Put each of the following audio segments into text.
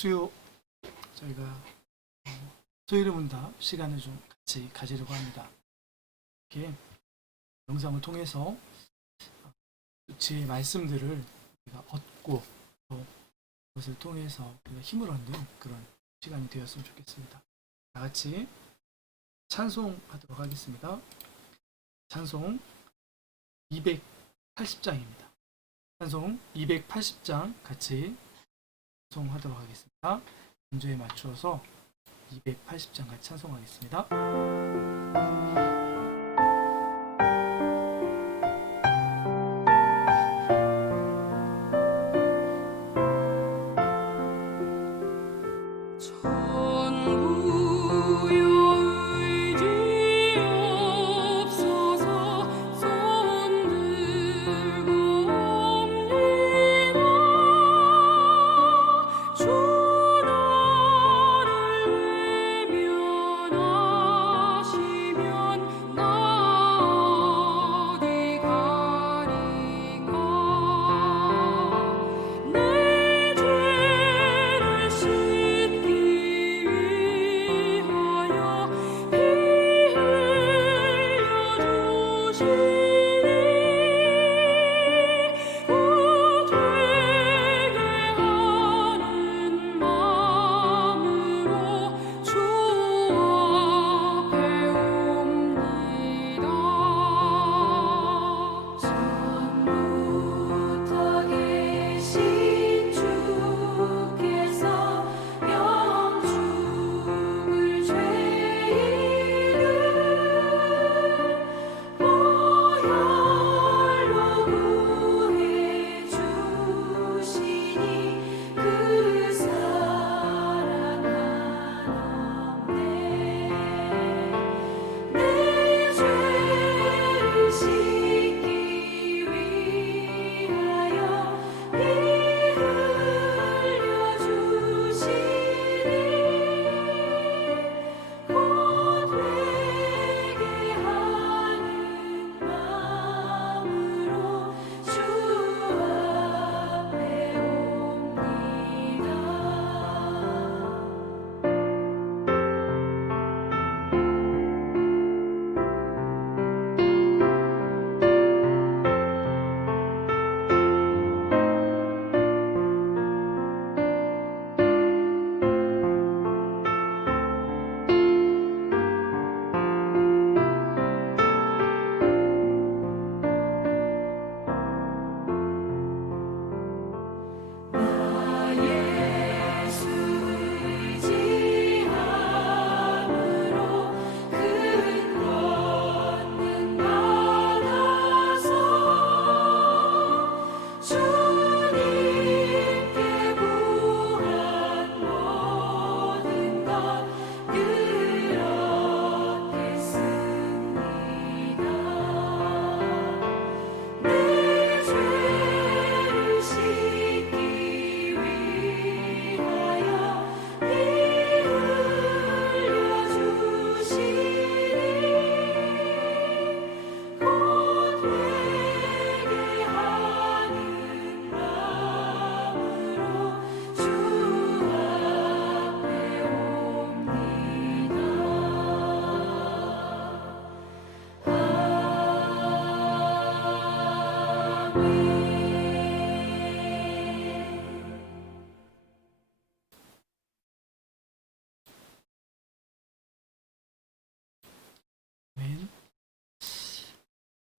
수요 저희가 어, 토요일의 문답 시간을 좀 같이 가지려고 합니다. 이렇게 영상을 통해서 제 말씀들을 우리가 얻고 또 그것을 통해서 우리가 힘을 얻는 그런 시간이 되었으면 좋겠습니다. 다 같이 찬송하도록 하겠습니다. 찬송 280장입니다. 찬송 280장 같이 찬송하도록 하겠습니다. 연주에 맞추어서 280장 같이 찬송하겠습니다.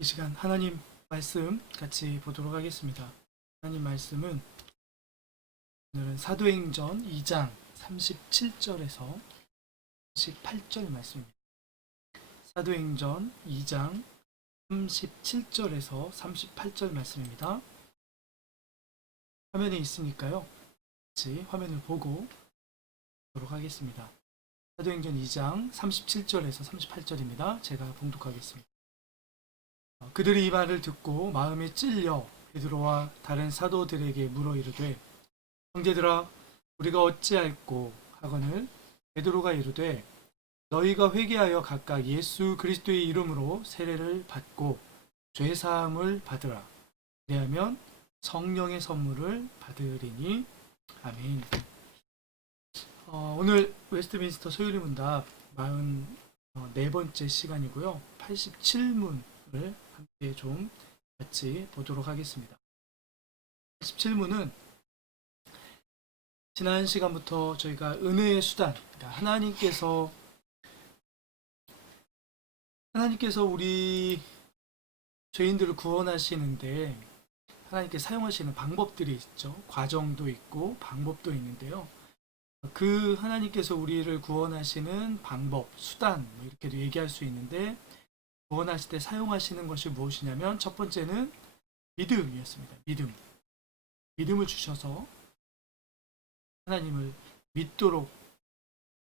이 시간 하나님 말씀 같이 보도록 하겠습니다. 하나님 말씀은 오늘은 사도행전 2장 37절에서 38절 말씀입니다. 사도행전 2장 37절에서 38절 말씀입니다. 화면에 있으니까요. 같이 화면을 보고 보도록 하겠습니다. 사도행전 2장 37절에서 38절입니다. 제가 봉독하겠습니다. 어, 그들이 이 말을 듣고 마음에 찔려 베드로와 다른 사도들에게 물어 이르되 형제들아 우리가 어찌할꼬 하거늘 베드로가 이르되 너희가 회개하여 각각 예수 그리스도의 이름으로 세례를 받고 죄 사함을 받으라 그리하면 성령의 선물을 받으리니 아멘. 어, 오늘 웨스트민스터 소요리 문답 44번째 시간이고요. 87문을 함께 좀 같이 보도록 하겠습니다. 87문은 지난 시간부터 저희가 은혜의 수단, 하나님께서 하나님께서 우리 죄인들을 구원하시는데 하나님께 사용하시는 방법들이 있죠. 과정도 있고 방법도 있는데요. 그 하나님께서 우리를 구원하시는 방법, 수단 뭐 이렇게도 얘기할 수 있는데 구원하실 때 사용하시는 것이 무엇이냐면 첫 번째는 믿음이었습니다. 믿음. 믿음을 주셔서 하나님을 믿도록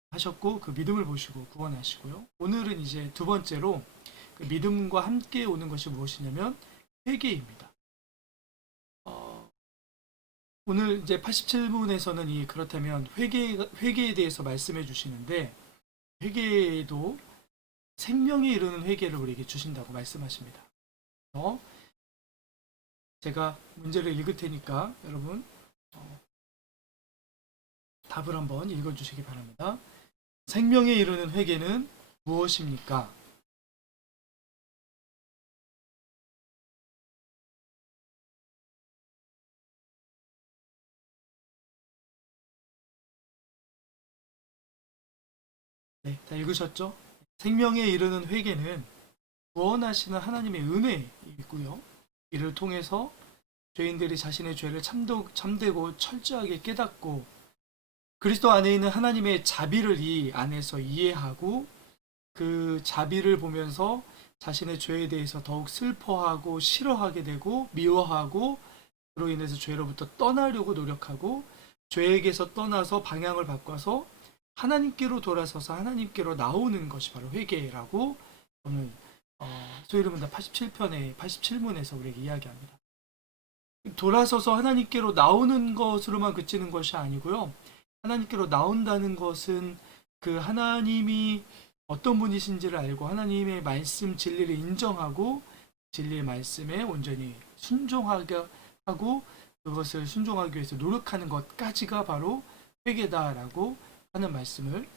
하셨고 그 믿음을 보시고 구원하시고요. 오늘은 이제 두 번째로 그 믿음과 함께 오는 것이 무엇이냐면 회개입니다. 어, 오늘 이제 87분에서는 이 그렇다면 회개 회개에 대해서 말씀해 주시는데 회개도 생명에 이르는 회개를 우리에게 주신다고 말씀하십니다. 어, 제가 문제를 읽을 테니까 여러분 어, 답을 한번 읽어 주시기 바랍니다. 생명에 이르는 회개는 무엇입니까? 네, 다 읽으셨죠? 생명에 이르는 회개는 구원하시는 하나님의 은혜이고요. 이를 통해서 죄인들이 자신의 죄를 참도, 참되고 철저하게 깨닫고 그리스도 안에 있는 하나님의 자비를 이 안에서 이해하고 그 자비를 보면서 자신의 죄에 대해서 더욱 슬퍼하고 싫어하게 되고 미워하고 그로 인해서 죄로부터 떠나려고 노력하고 죄에게서 떠나서 방향을 바꿔서 하나님께로 돌아서서 하나님께로 나오는 것이 바로 회개라고 오늘 어, 소유름문답 87편의 87문에서 우리에게 이야기합니다. 돌아서서 하나님께로 나오는 것으로만 그치는 것이 아니고요. 하나님께로 나온다는 것은 그 하나님이 어떤 분이신지를 알고 하나님의 말씀 진리를 인정하고 진리의 말씀에 온전히 순종하게 하고 그것을 순종하기 위해서 노력하는 것까지가 바로 회개다라고 하는 말씀을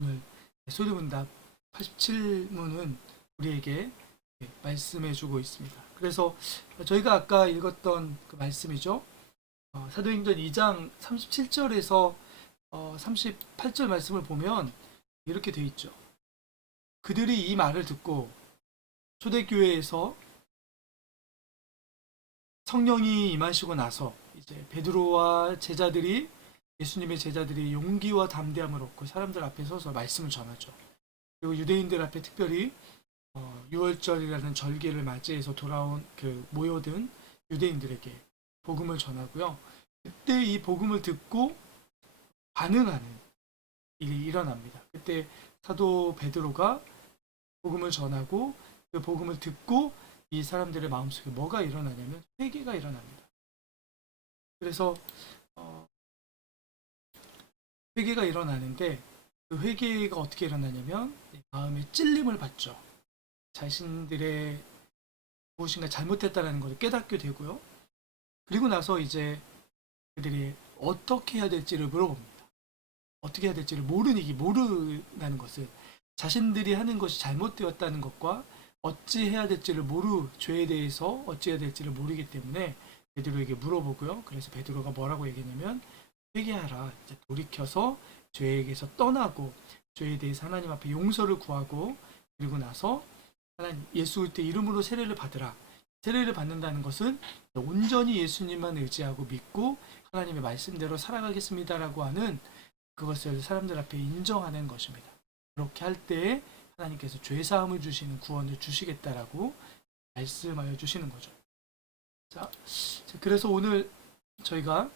오늘 소리문답 87문은 우리에게 말씀해 주고 있습니다. 그래서 저희가 아까 읽었던 그 말씀이죠. 어, 사도행전 2장 37절에서 어, 38절 말씀을 보면 이렇게 돼 있죠. 그들이 이 말을 듣고 초대교회에서 성령이 임하시고 나서 이제 베드로와 제자들이 예수님의 제자들이 용기와 담대함을 얻고 사람들 앞에 서서 말씀을 전하죠. 그리고 유대인들 앞에 특별히 어, 6월절이라는 절기를 맞이해서 돌아온 그 모여든 유대인들에게 복음을 전하고요. 그때 이 복음을 듣고 반응하는 일이 일어납니다. 그때 사도 베드로가 복음을 전하고 그 복음을 듣고 이 사람들의 마음속에 뭐가 일어나냐면 회개가 일어납니다. 그래서 어, 회개가 일어나는데 그 회개가 어떻게 일어나냐면 마음에 찔림을 받죠. 자신들의 무엇인가 잘못했다는 것을 깨닫게 되고요. 그리고 나서 이제 그들이 어떻게 해야 될지를 물어봅니다. 어떻게 해야 될지를 모르니 모르다는 것은 자신들이 하는 것이 잘못되었다는 것과 어찌 해야 될지를 모르 죄에 대해서 어찌 해야 될지를 모르기 때문에 베드로에게 물어보고요. 그래서 베드로가 뭐라고 얘기했냐면 회개하라. 이제 돌이켜서 죄에게서 떠나고 죄에 대해서 하나님 앞에 용서를 구하고 그리고 나서 하나님 예수 그리스도의 이름으로 세례를 받으라. 세례를 받는다는 것은 온전히 예수님만 의지하고 믿고 하나님의 말씀대로 살아가겠습니다라고 하는 그것을 사람들 앞에 인정하는 것입니다. 그렇게 할때 하나님께서 죄 사함을 주시는 구원을 주시겠다라고 말씀하여 주시는 거죠. 자, 그래서 오늘 저희가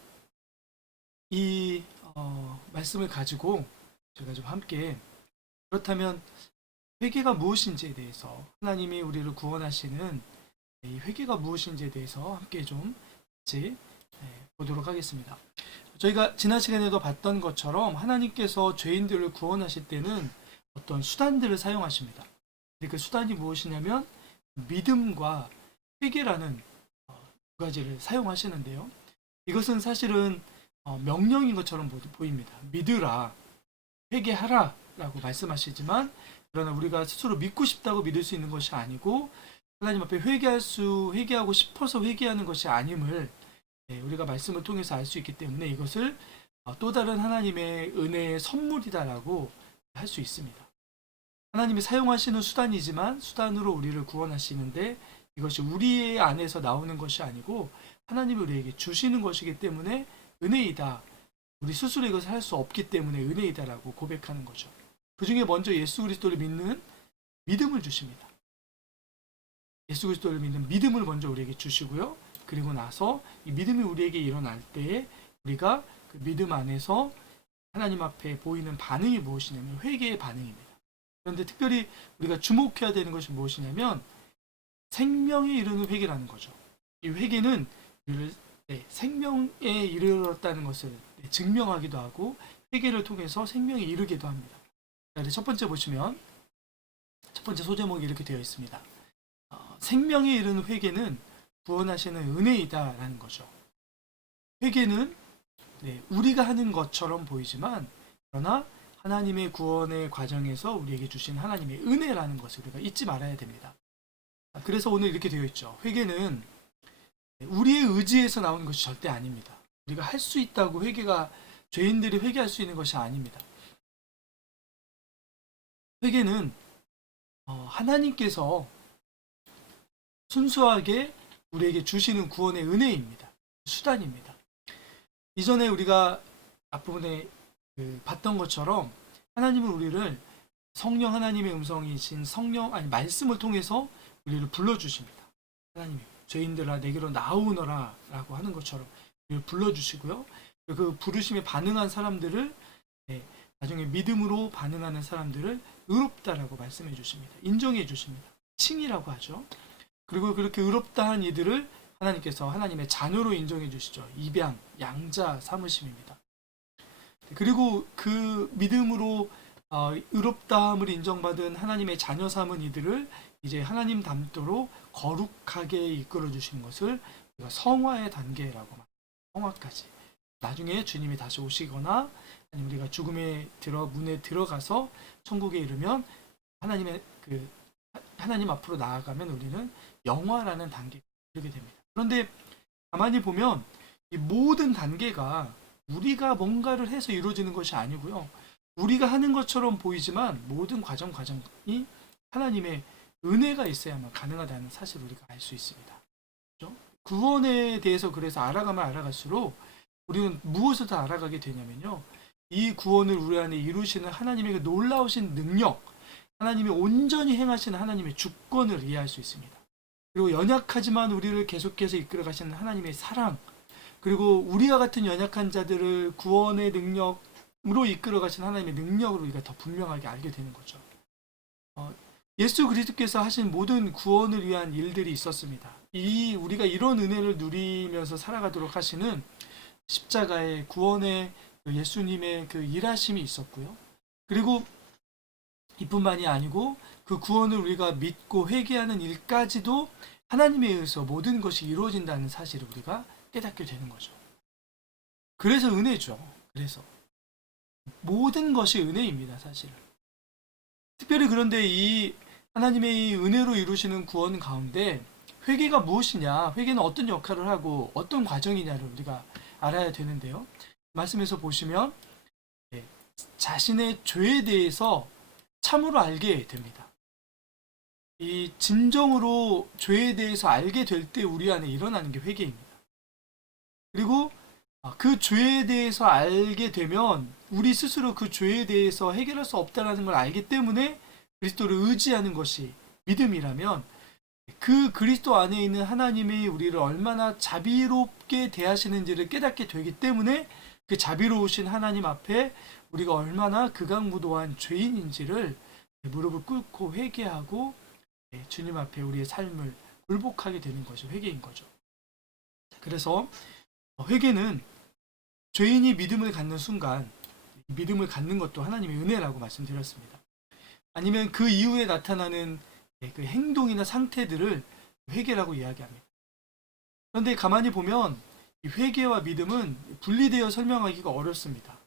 이 어, 말씀을 가지고 저희가 좀 함께 그렇다면 회개가 무엇인지에 대해서 하나님이 우리를 구원하시는 이 회개가 무엇인지에 대해서 함께 좀 같이 네, 보도록 하겠습니다. 저희가 지난 시간에도 봤던 것처럼 하나님께서 죄인들을 구원하실 때는 어떤 수단들을 사용하십니다. 근데 그 수단이 무엇이냐면 믿음과 회개라는 어, 두 가지를 사용하시는데요. 이것은 사실은 어, 명령인 것처럼 보- 보입니다. 믿으라, 회개하라 라고 말씀하시지만 그러나 우리가 스스로 믿고 싶다고 믿을 수 있는 것이 아니고 하나님 앞에 회개할 수 회개하고 싶어서 회개하는 것이 아님을 예, 우리가 말씀을 통해서 알 수 있기 때문에 이것을 어, 또 다른 하나님의 은혜의 선물이다라고 할 수 있습니다. 하나님이 사용하시는 수단이지만 수단으로 우리를 구원하시는데 이것이 우리의 안에서 나오는 것이 아니고 하나님이 우리에게 주시는 것이기 때문에 은혜이다. 우리 스스로 이것을 할 수 없기 때문에 은혜이다라고 고백하는 거죠. 그 중에 먼저 예수 그리스도를 믿는 믿음을 주십니다. 예수 그리스도를 믿는 믿음을 먼저 우리에게 주시고요. 그리고 나서 이 믿음이 우리에게 일어날 때에 우리가 그 믿음 안에서 하나님 앞에 보이는 반응이 무엇이냐면 회개의 반응입니다. 그런데 특별히 우리가 주목해야 되는 것이 무엇이냐면 생명에 이르는 회개라는 거죠. 이 회개는 네, 생명에 이르렀다는 것을 네, 증명하기도 하고 회개를 통해서 생명에 이르기도 합니다. 자, 첫 번째 보시면 첫 번째 소제목이 이렇게 되어 있습니다. 어, 생명에 이르는 회개는 구원하시는 은혜이다라는 거죠. 회개는 네, 우리가 하는 것처럼 보이지만 그러나 하나님의 구원의 과정에서 우리에게 주신 하나님의 은혜라는 것을 우리가 잊지 말아야 됩니다. 아, 그래서 오늘 이렇게 되어 있죠. 회개는 우리의 의지에서 나오는 것이 절대 아닙니다. 우리가 할 수 있다고 회개가 죄인들이 회개할 수 있는 것이 아닙니다. 회개는 어, 하나님께서 순수하게 우리에게 주시는 구원의 은혜입니다. 수단입니다. 이전에 우리가 앞부분에 그 봤던 것처럼 하나님은 우리를 성령 하나님의 음성이신 성령 아니 말씀을 통해서 우리를 불러 주십니다. 하나님이 죄인들아 내게로 나오너라라고 하는 것처럼 불러주시고요. 그 부르심에 반응한 사람들을 네, 나중에 믿음으로 반응하는 사람들을 의롭다라고 말씀해 주십니다. 인정해 주십니다. 칭이라고 하죠. 그리고 그렇게 의롭다 한 이들을 하나님께서 하나님의 자녀로 인정해 주시죠. 입양, 양자 삼으심입니다. 그리고 그 믿음으로 어, 의롭다함을 인정받은 하나님의 자녀 삼은 이들을 이제 하나님 닮도록 거룩하게 이끌어 주신 것을 우리가 성화의 단계라고 말합니다. 성화까지. 나중에 주님이 다시 오시거나 아니면 우리가 죽음에 들어 문에 들어가서 천국에 이르면 하나님의 그 하나님 앞으로 나아가면 우리는 영화라는 단계에 이르게 됩니다. 그런데 가만히 보면 이 모든 단계가 우리가 뭔가를 해서 이루어지는 것이 아니고요. 우리가 하는 것처럼 보이지만 모든 과정 과정이 하나님의 은혜가 있어야만 가능하다는 사실을 우리가 알 수 있습니다. 그렇죠? 구원에 대해서 그래서 알아가면 알아갈수록 우리는 무엇을 더 알아가게 되냐면요. 이 구원을 우리 안에 이루시는 하나님의 그 놀라우신 능력, 하나님이 온전히 행하시는 하나님의 주권을 이해할 수 있습니다. 그리고 연약하지만 우리를 계속해서 이끌어 가시는 하나님의 사랑, 그리고 우리와 같은 연약한 자들을 구원의 능력으로 이끌어 가시는 하나님의 능력을 우리가 더 분명하게 알게 되는 거죠. 어, 예수 그리스도께서 하신 모든 구원을 위한 일들이 있었습니다. 이 우리가 이런 은혜를 누리면서 살아가도록 하시는 십자가의 구원의 그 예수님의 그 일하심이 있었고요. 그리고 이뿐만이 아니고 그 구원을 우리가 믿고 회개하는 일까지도 하나님에 의해서 모든 것이 이루어진다는 사실을 우리가 깨닫게 되는 거죠. 그래서 은혜죠. 그래서 모든 것이 은혜입니다, 사실. 특별히 그런데 이 하나님의 이 은혜로 이루시는 구원 가운데 회개가 무엇이냐, 회개는 어떤 역할을 하고 어떤 과정이냐를 우리가 알아야 되는데요. 말씀에서 보시면 네, 자신의 죄에 대해서 참으로 알게 됩니다. 이 진정으로 죄에 대해서 알게 될 때 우리 안에 일어나는 게 회개입니다. 그리고 아, 그 죄에 대해서 알게 되면 우리 스스로 그 죄에 대해서 해결할 수 없다는 걸 알기 때문에 그리스도를 의지하는 것이 믿음이라면 그 그리스도 안에 있는 하나님이 우리를 얼마나 자비롭게 대하시는지를 깨닫게 되기 때문에 그 자비로우신 하나님 앞에 우리가 얼마나 극악무도한 죄인인지를 무릎을 꿇고 회개하고 네, 주님 앞에 우리의 삶을 굴복하게 되는 것이 회개인 거죠. 그래서 회개는 죄인이 믿음을 갖는 순간 믿음을 갖는 것도 하나님의 은혜라고 말씀드렸습니다. 아니면 그 이후에 나타나는 네, 그 행동이나 상태들을 회개라고 이야기합니다. 그런데 가만히 보면 이 회개와 믿음은 분리되어 설명하기가 어렵습니다.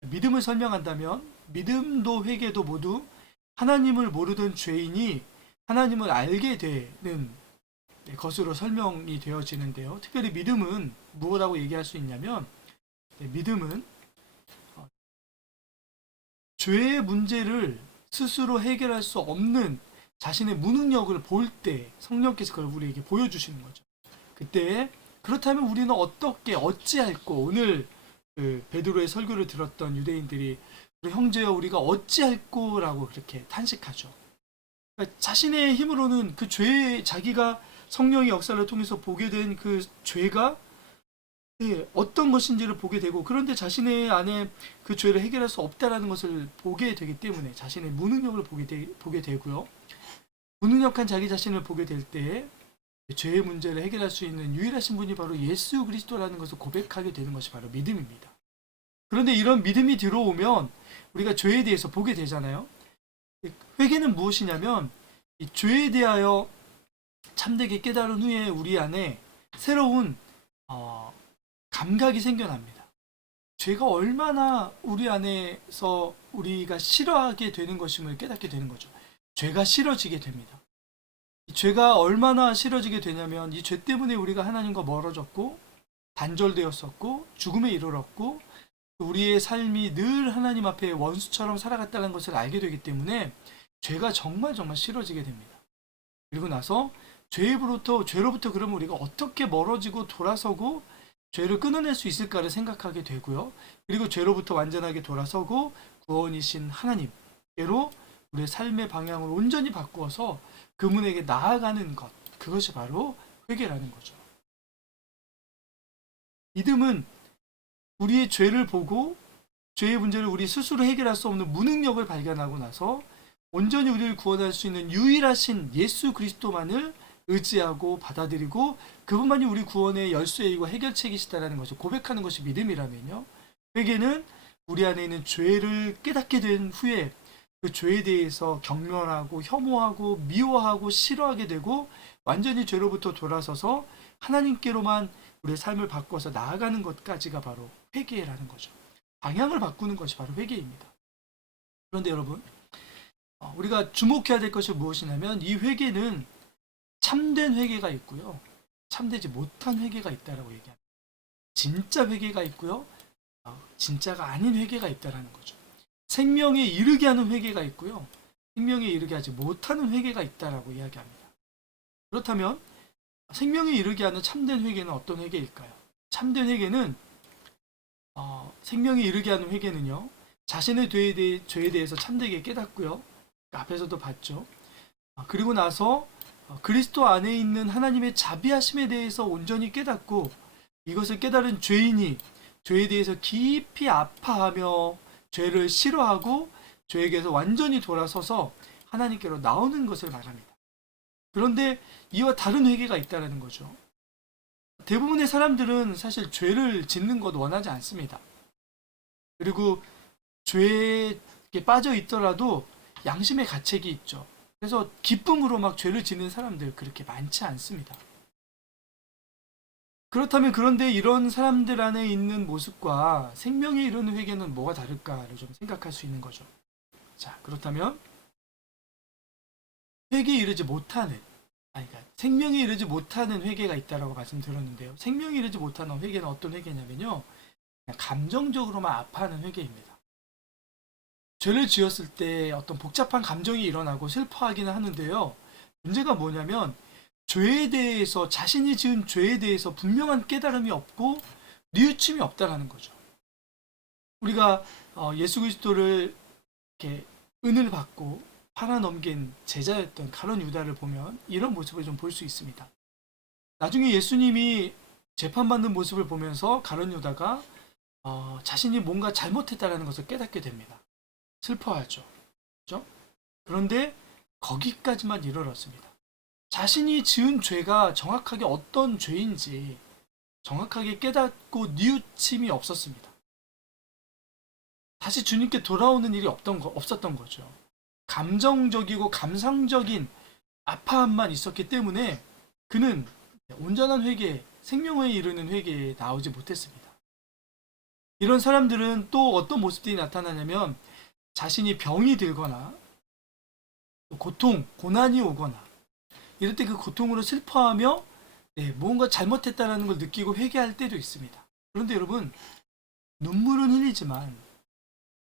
믿음을 설명한다면 믿음도 회개도 모두 하나님을 모르던 죄인이 하나님을 알게 되는 것으로 설명이 되어지는데요. 특별히 믿음은 무엇라고 얘기할 수 있냐면 네, 믿음은 어, 죄의 문제를 스스로 해결할 수 없는 자신의 무능력을 볼 때 성령께서 그걸 우리에게 보여주시는 거죠. 그때 그렇다면 우리는 어떻게 어찌할꼬 오늘 그 베드로의 설교를 들었던 유대인들이 형제여 우리가 어찌할꼬라고 그렇게 탄식하죠. 그러니까 자신의 힘으로는 그 죄, 자기가 성령의 역사를 통해서 보게 된 그 죄가 예, 어떤 것인지를 보게 되고 그런데 자신의 안에 그 죄를 해결할 수 없다라는 것을 보게 되기 때문에 자신의 무능력을 보게, 되, 보게 되고요. 무능력한 자기 자신을 보게 될 때 죄의 문제를 해결할 수 있는 유일하신 분이 바로 예수 그리스도라는 것을 고백하게 되는 것이 바로 믿음입니다. 그런데 이런 믿음이 들어오면 우리가 죄에 대해서 보게 되잖아요. 회개는 무엇이냐면 이 죄에 대하여 참되게 깨달은 후에 우리 안에 새로운 어, 감각이 생겨납니다. 죄가 얼마나 우리 안에서 우리가 싫어하게 되는 것임을 깨닫게 되는 거죠. 죄가 싫어지게 됩니다. 이 죄가 얼마나 싫어지게 되냐면 이 죄 때문에 우리가 하나님과 멀어졌고 단절되었었고 죽음에 이르렀고 우리의 삶이 늘 하나님 앞에 원수처럼 살아갔다는 것을 알게 되기 때문에 죄가 정말 정말 싫어지게 됩니다. 그리고 나서 죄로부터 죄로부터 그러면 우리가 어떻게 멀어지고 돌아서고 죄를 끊어낼 수 있을까를 생각하게 되고요. 그리고 죄로부터 완전하게 돌아서고 구원이신 하나님께로 우리의 삶의 방향을 온전히 바꾸어서 그분에게 나아가는 것 그것이 바로 회개라는 거죠. 믿음은 우리의 죄를 보고 죄의 문제를 우리 스스로 해결할 수 없는 무능력을 발견하고 나서 온전히 우리를 구원할 수 있는 유일하신 예수 그리스도만을 의지하고 받아들이고 그분만이 우리 구원의 열쇠이고 해결책이시다라는 것을 고백하는 것이 믿음이라면요. 회개는 우리 안에 있는 죄를 깨닫게 된 후에 그 죄에 대해서 경멸하고 혐오하고 미워하고 싫어하게 되고 완전히 죄로부터 돌아서서 하나님께로만 우리의 삶을 바꿔서 나아가는 것까지가 바로 회개라는 거죠. 방향을 바꾸는 것이 바로 회개입니다. 그런데 여러분, 어, 우리가 주목해야 될 것이 무엇이냐면 이 회개는 참된 회개가 있고요. 참되지 못한 회개가 있다라고 얘기합니다. 진짜 회개가 있고요. 어, 진짜가 아닌 회개가 있다라는 거죠. 생명에 이르게 하는 회개가 있고요. 생명에 이르게 하지 못하는 회개가 있다라고 이야기합니다. 그렇다면 생명에 이르게 하는 참된 회개는 어떤 회개일까요? 참된 회개는 어, 생명에 이르게 하는 회개는요. 자신의 죄에, 대해, 대해서 참되게 깨닫고요. 앞에서도 봤죠. 아, 그리고 나서 어, 그리스도 안에 있는 하나님의 자비하심에 대해서 온전히 깨닫고 이것을 깨달은 죄인이 죄에 대해서 깊이 아파하며 죄를 싫어하고 죄에게서 완전히 돌아서서 하나님께로 나오는 것을 말합니다. 그런데 이와 다른 회개가 있다는 거죠. 대부분의 사람들은 사실 죄를 짓는 것 원하지 않습니다. 그리고 죄에 빠져 있더라도 양심의 가책이 있죠. 그래서 기쁨으로 막 죄를 짓는 사람들 그렇게 많지 않습니다. 그렇다면 그런데 이런 사람들 안에 있는 모습과 생명에 이르는 회개는 뭐가 다를까를 좀 생각할 수 있는 거죠. 자, 그렇다면 회개에 이르지 못하는 아니 그러니까 생명에 이르지 못하는 회개가 있다라고 말씀드렸는데요. 생명에 이르지 못하는 회개는 어떤 회개냐면요. 그냥 감정적으로만 아파하는 회개입니다. 죄를 지었을 때 어떤 복잡한 감정이 일어나고 슬퍼하기는 하는데요. 문제가 뭐냐면 죄에 대해서 자신이 지은 죄에 대해서 분명한 깨달음이 없고 뉘우침이 없다라는 거죠. 우리가 어, 예수 그리스도를 이렇게 은을 받고 팔아넘긴 제자였던 가론 유다를 보면 이런 모습을 좀 볼 수 있습니다. 나중에 예수님이 재판받는 모습을 보면서 가론 유다가 어, 자신이 뭔가 잘못했다라는 것을 깨닫게 됩니다. 슬퍼하죠. 그죠? 그런데 거기까지만 이르렀습니다. 자신이 지은 죄가 정확하게 어떤 죄인지 정확하게 깨닫고 뉘우침이 없었습니다. 다시 주님께 돌아오는 일이 없던 거, 없었던 거죠. 감정적이고 감상적인 아파함만 있었기 때문에 그는 온전한 회개, 생명에 이르는 회개에 나오지 못했습니다. 이런 사람들은 또 어떤 모습들이 나타나냐면 자신이 병이 들거나 고통, 고난이 오거나 이럴 때 그 고통으로 슬퍼하며 네, 뭔가 잘못했다는 걸 느끼고 회개할 때도 있습니다. 그런데 여러분 눈물은 흘리지만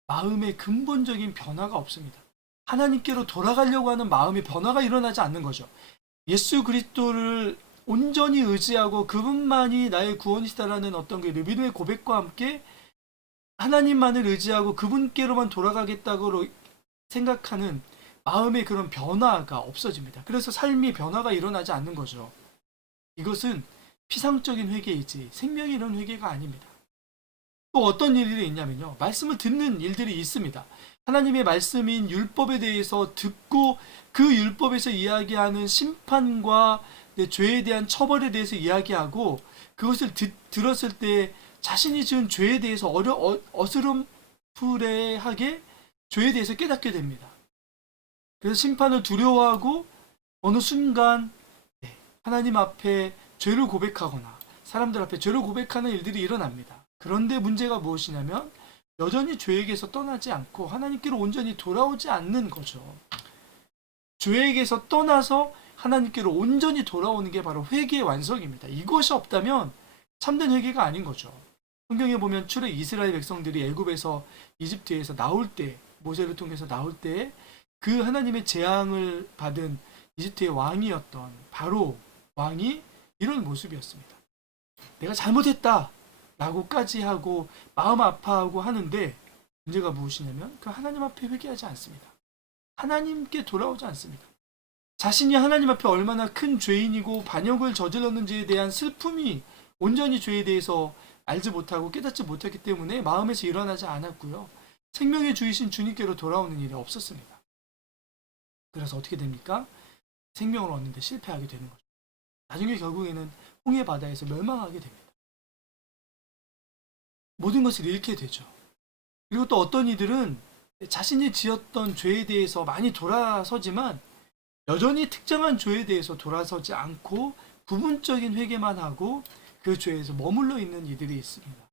마음의 근본적인 변화가 없습니다. 하나님께로 돌아가려고 하는 마음의 변화가 일어나지 않는 거죠. 예수 그리스도를 온전히 의지하고 그분만이 나의 구원이시다라는 어떤 그 믿음의 고백과 함께 하나님만을 의지하고 그분께로만 돌아가겠다고 생각하는 마음의 그런 변화가 없어집니다. 그래서 삶이 변화가 일어나지 않는 거죠. 이것은 피상적인 회개이지 생명이 이런 회개가 아닙니다. 또 어떤 일들이 있냐면요. 말씀을 듣는 일들이 있습니다. 하나님의 말씀인 율법에 대해서 듣고 그 율법에서 이야기하는 심판과 내 죄에 대한 처벌에 대해서 이야기하고 그것을 듣, 들었을 때 자신이 지은 죄에 대해서 어려 어, 어스름풀해하게 죄에 대해서 깨닫게 됩니다. 그래서 심판을 두려워하고 어느 순간 네, 하나님 앞에 죄를 고백하거나 사람들 앞에 죄를 고백하는 일들이 일어납니다. 그런데 문제가 무엇이냐면 여전히 죄에게서 떠나지 않고 하나님께로 온전히 돌아오지 않는 거죠. 죄에게서 떠나서 하나님께로 온전히 돌아오는 게 바로 회개의 완성입니다. 이것이 없다면 참된 회개가 아닌 거죠. 성경에 보면 출애 이스라엘 백성들이 애굽에서 이집트에서 나올 때 모세를 통해서 나올 때 그 하나님의 재앙을 받은 이집트의 왕이었던 바로 왕이 이런 모습이었습니다. 내가 잘못했다 라고까지 하고 마음 아파하고 하는데 문제가 무엇이냐면 그 하나님 앞에 회개하지 않습니다. 하나님께 돌아오지 않습니다. 자신이 하나님 앞에 얼마나 큰 죄인이고 반역을 저질렀는지에 대한 슬픔이 온전히 죄에 대해서 알지 못하고 깨닫지 못했기 때문에 마음에서 일어나지 않았고요. 생명의 주이신 주님께로 돌아오는 일이 없었습니다. 그래서 어떻게 됩니까? 생명을 얻는데 실패하게 되는 거죠. 나중에 결국에는 홍해 바다에서 멸망하게 됩니다. 모든 것을 잃게 되죠. 그리고 또 어떤 이들은 자신이 지었던 죄에 대해서 많이 돌아서지만 여전히 특정한 죄에 대해서 돌아서지 않고 부분적인 회개만 하고 그 죄에서 머물러 있는 이들이 있습니다.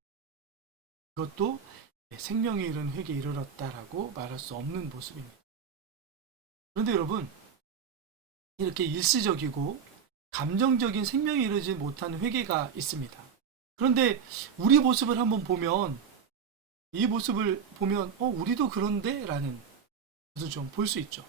그것도 생명에 이른 회개에 이르렀다라고 말할 수 없는 모습입니다. 그런데 여러분, 이렇게 일시적이고 감정적인 생명에 이르지 못하는 회개가 있습니다. 그런데 우리 모습을 한번 보면 이 모습을 보면 어 우리도 그런데 라는 것을 좀 볼 수 있죠.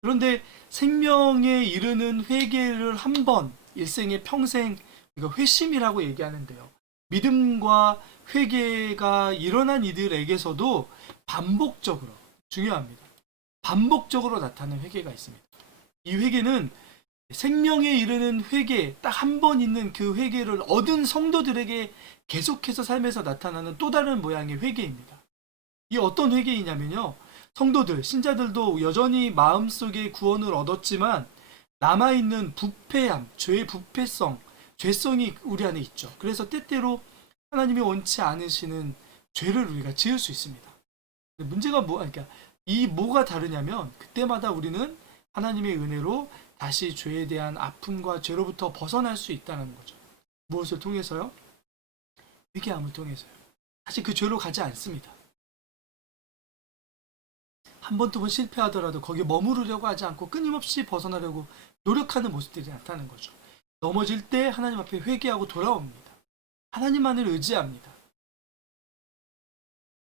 그런데 생명에 이르는 회개를 한 번 일생의 평생 이거 회심이라고 얘기하는데요. 믿음과 회개가 일어난 이들에게서도 반복적으로 중요합니다. 반복적으로 나타나는 회개가 있습니다. 이 회개는 생명에 이르는 회개, 딱 한 번 있는 그 회개를 얻은 성도들에게 계속해서 삶에서 나타나는 또 다른 모양의 회개입니다. 이 어떤 회개이냐면요. 성도들, 신자들도 여전히 마음속에 구원을 얻었지만 남아있는 부패함, 죄의 부패성, 죄성이 우리 안에 있죠. 그래서 때때로 하나님이 원치 않으시는 죄를 우리가 지을 수 있습니다. 문제가 뭐, 그러니까 이 뭐가 다르냐면 그때마다 우리는 하나님의 은혜로 다시 죄에 대한 아픔과 죄로부터 벗어날 수 있다는 거죠. 무엇을 통해서요? 회개함을 통해서요. 사실 그 죄로 가지 않습니다. 한 번, 두 번 실패하더라도 거기에 머무르려고 하지 않고 끊임없이 벗어나려고 노력하는 모습들이 나타나는 거죠. 넘어질 때 하나님 앞에 회개하고 돌아옵니다. 하나님만을 의지합니다.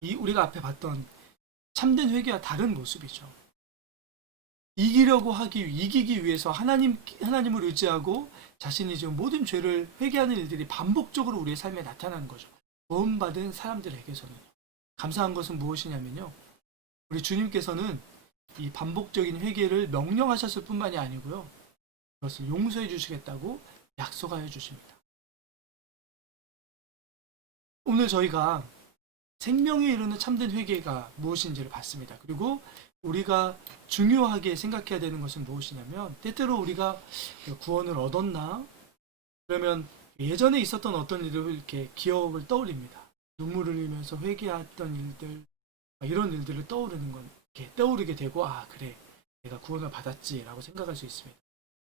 이 우리가 앞에 봤던 참된 회개와 다른 모습이죠. 이기려고 하기 이기기 위해서 하나님 하나님을 의지하고 자신이 지금 모든 죄를 회개하는 일들이 반복적으로 우리의 삶에 나타나는 거죠. 구원받은 사람들에게서는 감사한 것은 무엇이냐면요. 우리 주님께서는 이 반복적인 회개를 명령하셨을 뿐만이 아니고요. 그것을 용서해 주시겠다고 약속하여 주십니다. 오늘 저희가 생명에 이르는 참된 회개가 무엇인지를 봤습니다. 그리고 우리가 중요하게 생각해야 되는 것은 무엇이냐면 때때로 우리가 구원을 얻었나 그러면 예전에 있었던 어떤 일을 이렇게 기억을 떠올립니다. 눈물을 흘리면서 회개했던 일들 이런 일들을 떠오르는 건 떠오르게 되고 아 그래 내가 구원을 받았지라고 생각할 수 있습니다.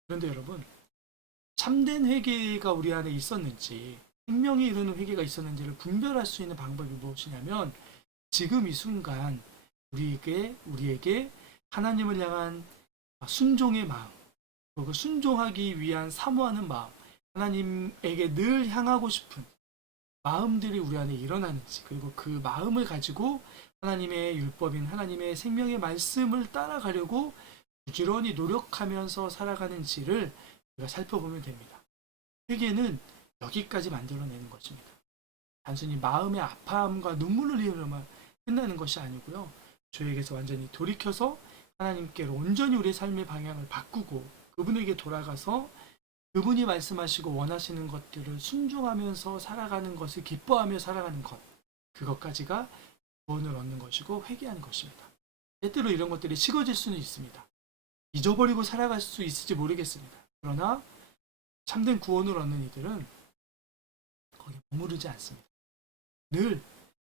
그런데 여러분 참된 회개가 우리 안에 있었는지 생명이 이루는 회개가 있었는지를 분별할 수 있는 방법이 무엇이냐면 지금 이 순간 우리에게 우리에게 하나님을 향한 순종의 마음 그리고 순종하기 위한 사모하는 마음 하나님에게 늘 향하고 싶은 마음들이 우리 안에 일어나는지 그리고 그 마음을 가지고 하나님의 율법인 하나님의 생명의 말씀을 따라가려고 부지런히 노력하면서 살아가는지를 우리가 살펴보면 됩니다. 회개는 여기까지 만들어내는 것입니다. 단순히 마음의 아파함과 눈물을 흘리려만 끝나는 것이 아니고요. 저에게서 완전히 돌이켜서 하나님께로 온전히 우리의 삶의 방향을 바꾸고 그분에게 돌아가서 그분이 말씀하시고 원하시는 것들을 순종하면서 살아가는 것을 기뻐하며 살아가는 것 그것까지가 구원을 얻는 것이고 회개하는 것입니다. 때때로 이런 것들이 식어질 수는 있습니다. 잊어버리고 살아갈 수 있을지 모르겠습니다. 그러나 참된 구원을 얻는 이들은 거기 머무르지 않습니다. 늘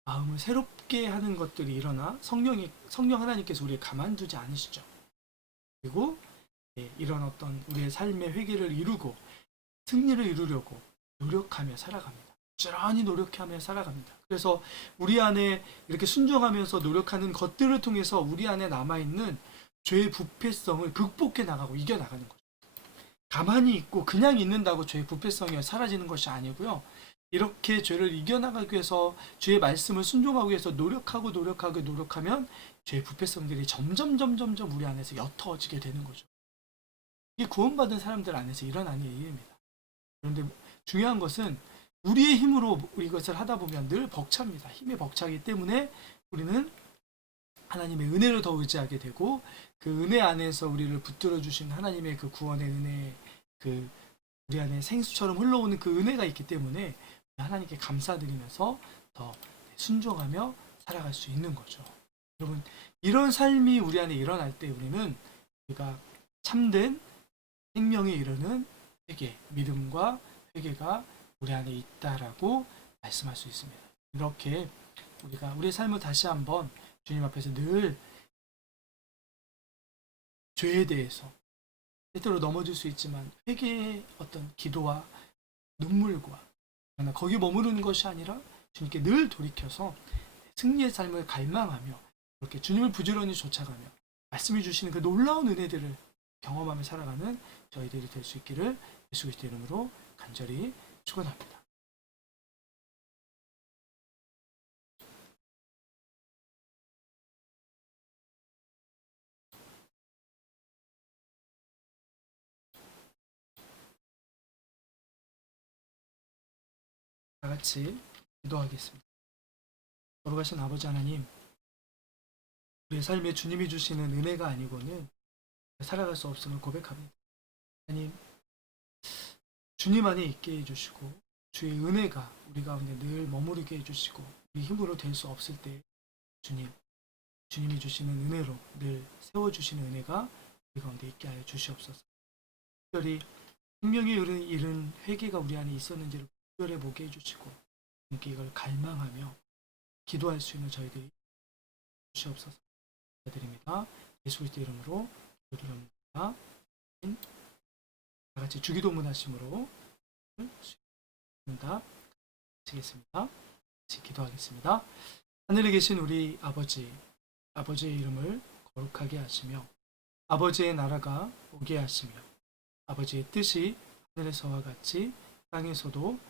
마음을 새롭게 하는 것들이 일어나 성령이 성령 하나님께서 우리를 가만두지 않으시죠. 그리고 예, 이런 어떤 우리의 삶의 회개를 이루고 승리를 이루려고 노력하며 살아갑니다. 부지런히 노력하며 살아갑니다. 그래서 우리 안에 이렇게 순종하면서 노력하는 것들을 통해서 우리 안에 남아있는 죄의 부패성을 극복해 나가고 이겨 나가는 거죠. 가만히 있고 그냥 있는다고 죄의 부패성이 사라지는 것이 아니고요. 이렇게 죄를 이겨나가기 위해서 주의 말씀을 순종하기 위해서 노력하고 노력하고 노력하면 죄의 부패성들이 점점 점점 점 우리 안에서 옅어지게 되는 거죠. 이게 구원받은 사람들 안에서 일어나는 일입니다. 그런데 중요한 것은 우리의 힘으로 이것을 하다 보면 늘 벅찹니다. 힘에 벅차기 때문에 우리는 하나님의 은혜를 더 의지하게 되고 그 은혜 안에서 우리를 붙들어 주신 하나님의 그 구원의 은혜 그 우리 안에 생수처럼 흘러오는 그 은혜가 있기 때문에 하나님께 감사드리면서 더 순종하며 살아갈 수 있는 거죠. 여러분 이런 삶이 우리 안에 일어날 때 우리는 우리가 참된 생명에 이르는 회개, 믿음과 회개가 우리 안에 있다라고 말씀할 수 있습니다. 이렇게 우리가 우리의 삶을 다시 한번 주님 앞에서 늘 죄에 대해서 때때로 넘어질 수 있지만 회개의 어떤 기도와 눈물과 그러나 거기 머무르는 것이 아니라 주님께 늘 돌이켜서 승리의 삶을 갈망하며 그렇게 주님을 부지런히 쫓아가며 말씀해 주시는 그 놀라운 은혜들을 경험하며 살아가는 저희들이 될 수 있기를 예수 그리스도 이름으로 간절히 축원합니다. 같이 기도하겠습니다. 걸어가신 아버지 하나님, 우리의 삶에 주님이 주시는 은혜가 아니고는 살아갈 수 없음을 고백합니다. 하나님, 주님 안에 있게 해주시고, 주의 은혜가 우리 가운데 늘 머무르게 해주시고, 우리 힘으로 될 수 없을 때, 주님, 주님이 주시는 은혜로 늘 세워주시는 은혜가 우리 가운데 있게 하여 주시옵소서. 특별히 이른, 이른 회개가 우리 안에 있었는지를 특별해 보게 해주시고, 이걸 갈망하며 기도할 수 있는 저희들이 주시옵소서. 드립니다. 예수 그리스도 이름으로 기도드립니다. 다 같이 주기도문 하심으로 응답 드리겠습니다. 같이 기도하겠습니다. 하늘에 계신 우리 아버지, 아버지의 이름을 거룩하게 하시며 아버지의 나라가 오게 하시며 아버지의 뜻이 하늘에서와 같이 땅에서도